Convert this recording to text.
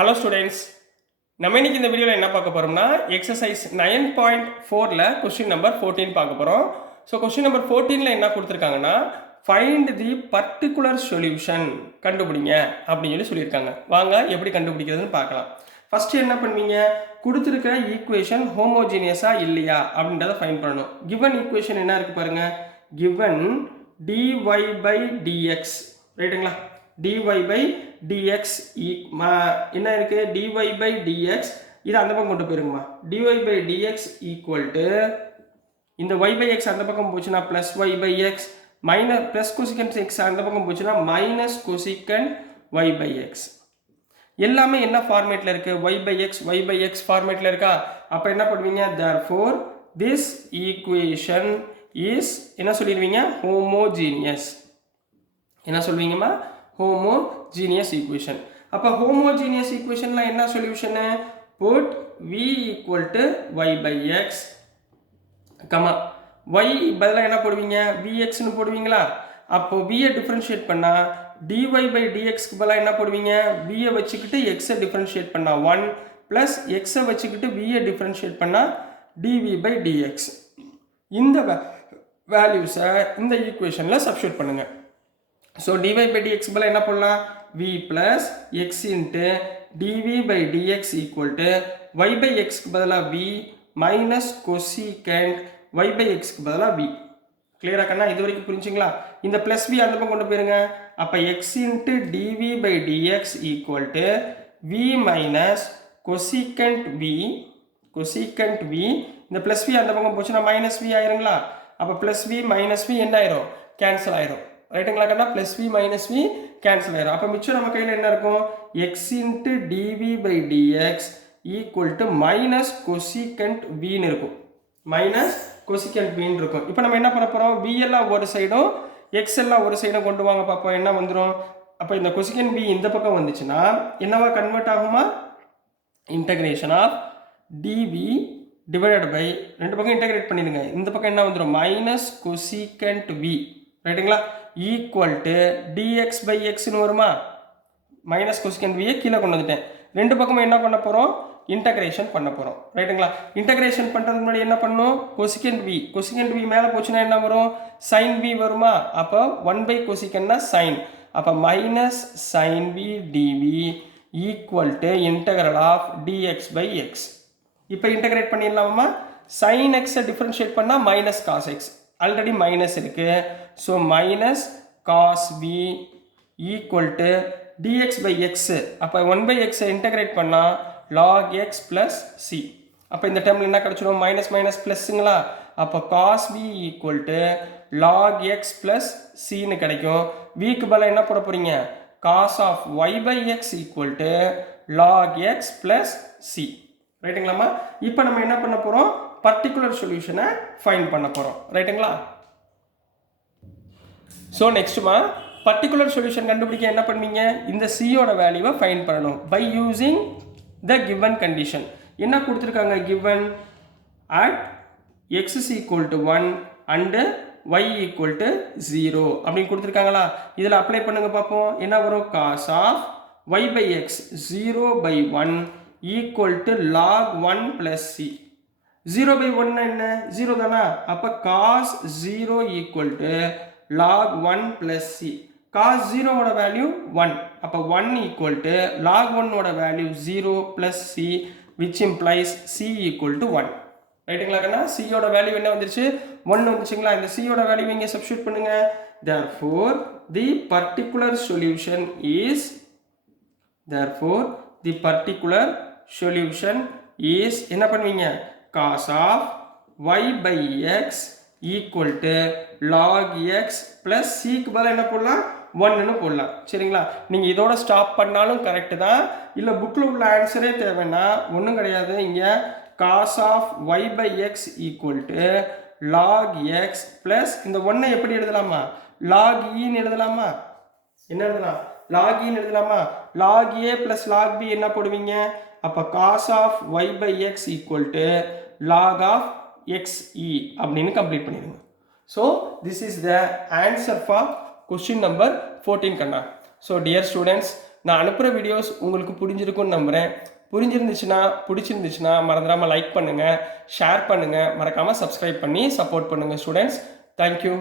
Hello students, நம்ம இன்னைக்கு இந்த வீடியோவில் என்ன பார்க்க போகிறோம்னா எக்ஸசைஸ் 9.4ல் கொஸ்டின் நம்பர் 14 பார்க்க போகிறோம். ஸோ கொஸ்டின் நம்பர் 14ல் என்ன கொடுத்துருக்காங்கன்னா ஃபைண்ட் தி பர்டிகுலர் சொல்யூஷன் கண்டுபிடிங்க அப்படின்னு சொல்லியிருக்காங்க. வாங்க எப்படி கண்டுபிடிக்கிறதுன்னு பார்க்கலாம். ஃபஸ்ட்டு என்ன பண்ணுவீங்க, கொடுத்துருக்கிற ஈக்குவேஷன் ஹோமோஜீனியஸாக இல்லையா அப்படின்றத ஃபைண்ட் பண்ணணும். கிவன் ஈக்குவேஷன் என்ன இருக்குது பாருங்கள், கிவன் dy by dx ரைட்டுங்களா, dy by dx என்ன இருக்குது, dy by dx இது அந்த பக்கம் கொண்டு போயிருங்கம்மா. dy by dx equal to இந்த y by x அந்த பக்கம் போச்சுன்னா plus y by x minus plus cosecant x அந்த பக்கம் போச்சுன்னா minus cosecant y by x. எல்லாமே என்ன ஃபார்மேட்டில் இருக்குது, y by x ஃபார்மேட்டில் இருக்கா. அப்போ என்ன பண்ணுவீங்க, therefore this equation is என்ன சொல்லிடுவீங்க, homogeneous. என்ன சொல்வீங்கம்மா, homogeneous equation. அப்போ homogeneous equationல என்ன solution, put v equal to y by x comma y பதிலாக என்ன போடுவீங்க, vxன்னு போடுவீங்களா. அப்போ v டிஃபரன்ஷியேட் பண்ணால் dy by dxக்கு பதிலாக என்ன போடுவீங்க, v வச்சுக்கிட்டு x டிஃபரன்ஷியேட் பண்ணால் 1 ப்ளஸ் x வச்சுக்கிட்டு v டிஃபரன்ஷியேட் பண்ணால் dv by dx. இந்த வேல்யூஸை இந்த ஈக்குவேஷனில் சப்ஸ்டியூட் பண்ணுங்கள். ஸோ dy by dx பதிலாக என்ன பண்ணலாம், v plus x into dv by dx equal to y by xக்கு பதிலாக v minus cosecant y by xக்கு பதிலாக v. கிளியரா கண்ணா, இது வரைக்கும் புரிஞ்சுங்களா. இந்த ப்ளஸ் v அந்த பக்கம் கொண்டு போயிருங்க. அப்போ x into dv by dx equal to v minus cosecant v இந்த ப்ளஸ் v அந்த பக்கம் போச்சுன்னா மைனஸ் v ஆயிருங்களா. அப்போ ப்ளஸ் v மைனஸ் v என்ன ஆயிரும், கேன்சல் ஆயிரும் ரைட்டுங்களா கண்ணா. Plus v minus v cancel ஆயிரும். அப்போ மிச்சம் நம்ம கையில் என்ன இருக்கும், x into dv by dx equal to minus cosecant vன்னு இருக்கும், மைனஸ் கொசிகண்ட் vன்னு இருக்கும். இப்போ நம்ம என்ன பண்ண போகிறோம், v எல்லாம் ஒரு சைடும் x எல்லாம் ஒரு சைடும் கொண்டு வாங்க பார்ப்போம் என்ன வந்துடும். அப்போ இந்த கொசிகண்ட் v இந்த பக்கம் வந்துச்சுன்னா என்னவா கன்வெர்ட் ஆகுமா, integration of dv divided by ரெண்டு பக்கம் இன்டகிரேட் பண்ணிடுங்க. இந்த பக்கம் என்ன வந்துடும், மைனஸ் கொசிகண்ட் v ரைட்டுங்களா ஈக்குவல் டு dx by xன்னு வருமா. மைனஸ் கொசிகண்ட் v கீழே கொண்டு வந்துட்டேன். ரெண்டு பக்கமும் என்ன பண்ண போகிறோம், இன்டகிரேஷன் பண்ண போகிறோம் ரைட்டுங்களா. இன்டகிரேஷன் பண்ணுறதுக்கு முன்னாடி என்ன பண்ணணும், கொசிகண்ட் v மேலே போச்சுன்னா என்ன வரும், சைன் v வருமா. அப்போ 1 by கொசிகண்ட்னா சைன், அப்போ minus sine v dv equal to integral of dx by x. இப்போ இன்டகிரேட் பண்ணிடலாமா. சைன் எக்ஸை டிஃபரன்ஷியேட் பண்ணால் minus cos x, already minus இருக்குது. So minus cos v equal to dx by x. அப்போ 1 by x இன்டகிரேட் பண்ணால் log x plus c. அப்போ இந்த டைமில் என்ன கிடச்சிடும், மைனஸ் மைனஸ் ப்ளஸ்ஸுங்களா. அப்போ cos v equal to log x plus cன்னு கிடைக்கும். விக்கு பதிலாக என்ன போட போகிறீங்க, cos of y by x equal to log x plus c ரைட்டுங்களாம்மா. இப்போ நம்ம என்ன பண்ண போகிறோம், பர்டிகுலர் சொல்யூஷனை ஃபைண்ட் பண்ண போகிறோம் ரைட்டுங்களா. ஸோ நெக்ஸ்ட்டுமா பர்டிகுலர் சொல்யூஷன் கண்டுபிடிக்க என்ன பண்ணுவீங்க, இந்த சியோட வேல்யூவை ஃபைண்ட் பண்ணணும் by using the given condition. என்ன கொடுத்துருக்காங்க, given at x is equal to 1 and y equal to 0 அப்படின்னு கொடுத்துருக்காங்களா. இதில் அப்ளை பண்ணுங்க பார்ப்போம் என்ன வரும், cos of y by x 0 by 1 equal to log 1 plus c. 0 by 1 என்ன, 0 தானா. அப்போ cos 0 equal to log 1 plus c. cos 0 ஓட வேல்யூ 1, அப்போ 1 equal to log 1 ஓட value 0 plus c which implies c equal to 1 ரைட்டுங்களா கண்ணா. c ஓட value என்ன வந்துருச்சு, 1 வந்துச்சுங்களா. இந்த c ஓட வேல்யூ இங்கே சப்ஸ்டிட்யூட் பண்ணுங்க. therefore the particular solution is என்ன பண்ணுவீங்க, cos of y by x equal to log x plus cக்கு பதிலாக என்ன போடலாம், 1ன்னு போடலாம் சரிங்களா. நீங்கள் இதோட ஸ்டாப் பண்ணாலும் கரெக்டு தான், இல்லை புக்கில் உள்ள ஆன்சரே தேவைன்னா ஒன்றும் கிடையாது. இங்கே cos of y by x equal to log x plus இந்த 1 எப்படி எழுதலாமா, log eன்னு எழுதலாமா. என்ன எழுதலாம், log eன்னு எழுதலாமா. log a plus log b என்ன போடுவீங்க, அப்போ cos of y by x equal to log of xe அப்படின்னு கம்ப்ளீட் பண்ணிடுங்க. So this is the answer for question number 14 kanna. So dear students, நான் அனுப்புகிற வீடியோஸ் உங்களுக்கு புரிஞ்சிருக்கும்னு நம்புகிறேன். பிடிச்சிருந்துச்சுன்னா மறந்துடாமல் லைக் பண்ணுங்கள், ஷேர் பண்ணுங்கள், மறக்காமல் சப்ஸ்கிரைப் பண்ணி சப்போர்ட் பண்ணுங்கள் ஸ்டூடெண்ட்ஸ். தேங்க்யூ.